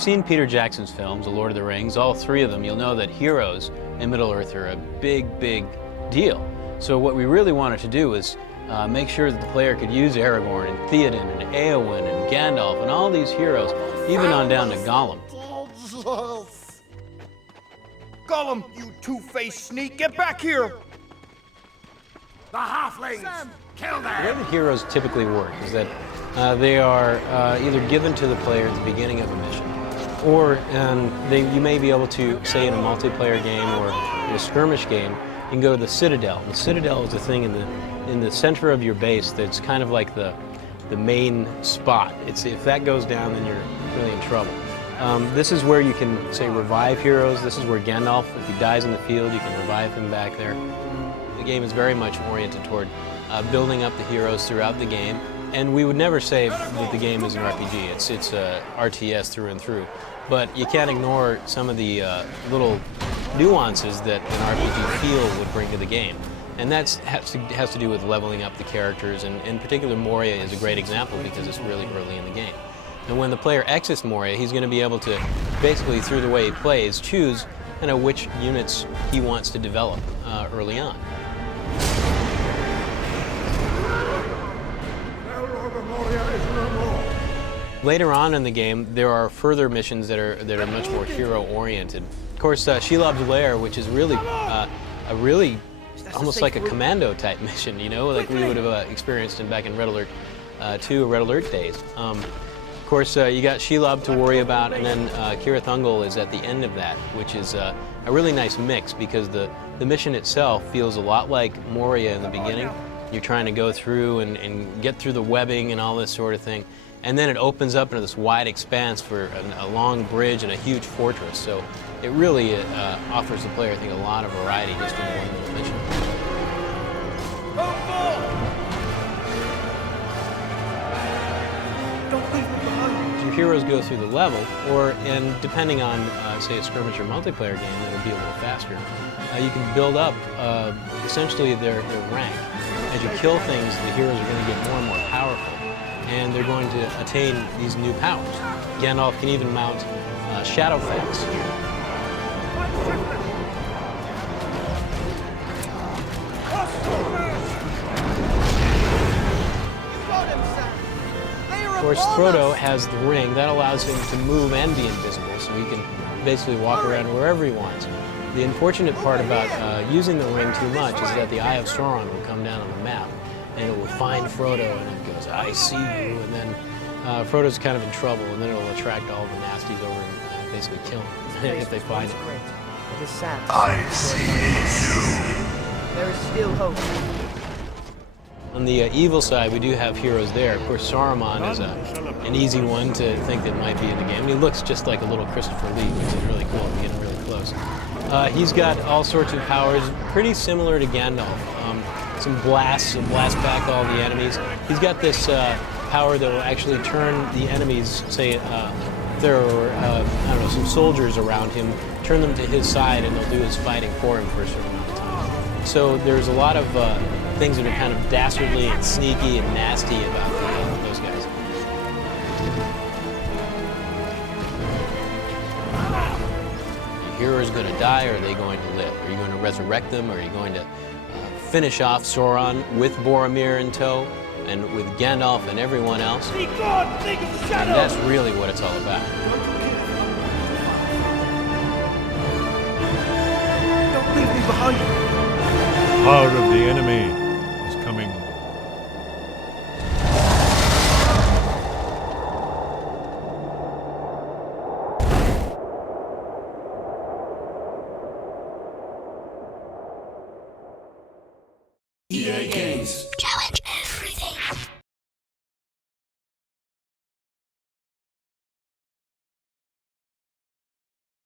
you've seen Peter Jackson's films, The Lord of the Rings, all three of them, you'll know that heroes in Middle-earth are a big, big deal. So what we really wanted to do was make sure that the player could use Aragorn and Theoden and Éowyn and Gandalf and all these heroes, even on down to Gollum. Gollum, you two-faced sneak, get back here! The halflings! Kill them! The way the heroes typically work is that they are either given to the player at the beginning of a mission, or you may be able to, say in a multiplayer game or in a skirmish game, you can go to the Citadel. The Citadel is a thing in the center of your base that's kind of like the main spot. If that goes down, then you're really in trouble. This is where you can, say, revive heroes. This is where Gandalf, if he dies in the field, you can revive him back there. The game is very much oriented toward building up the heroes throughout the game, and we would never say that the game is an RPG. It's RTS through and through. But you can't ignore some of the little nuances that an RPG feel would bring to the game. And that has to do with leveling up the characters, and in particular Moria is a great example because it's really early in the game. And when the player exits Moria, he's going to be able to, basically through the way he plays, choose which units he wants to develop early on. Later on in the game, there are further missions that are much more hero-oriented. Of course, Shelob's Lair, which is really almost like a commando type mission, like we would have experienced back in Red Alert 2 or Red Alert days. Of course, you got Shelob to worry about, and then Cirith Ungol is at the end of that, which is a really nice mix because the mission itself feels a lot like Moria in the beginning. You're trying to go through and get through the webbing and all this sort of thing. And then it opens up into this wide expanse for a long bridge and a huge fortress. So it really offers the player, I think, a lot of variety just in one little mission. Your heroes go through the level, and depending on, say, a skirmish or multiplayer game that'll be a little faster, you can build up essentially their rank. As you kill things, the heroes are going to get more and more powerful, and they're going to attain these new powers. Gandalf can even mount Shadowfax. Of course, Frodo has the ring. That allows him to move and be invisible, so he can basically walk around wherever he wants. The unfortunate part about using the ring too much is that the Eye of Sauron will come down on the map, and it will find Frodo, and it goes, "I see you," and then Frodo's kind of in trouble, and then it'll attract all the nasties over and basically kill him if they find him. I see you. There is still hope. On the evil side, we do have heroes there. Of course, Saruman is an easy one to think that might be in the game. He looks just like a little Christopher Lee, which is really cool to get him really close. He's got all sorts of powers, pretty similar to Gandalf. Some blasts to blast back all the enemies. He's got this power that will actually turn the enemies, say there are, I don't know, some soldiers around him, turn them to his side, and they'll do his fighting for him for a certain amount of time. So there's a lot of things that are kind of dastardly and sneaky and nasty about those guys. Your hero is going to die, or are they going to live? Are you going to resurrect them, or are you going to finish off Sauron with Boromir in tow, and with Gandalf and everyone else? And that's really what it's all about. Don't leave me behind! Power of the enemy is coming. EA Games. Challenge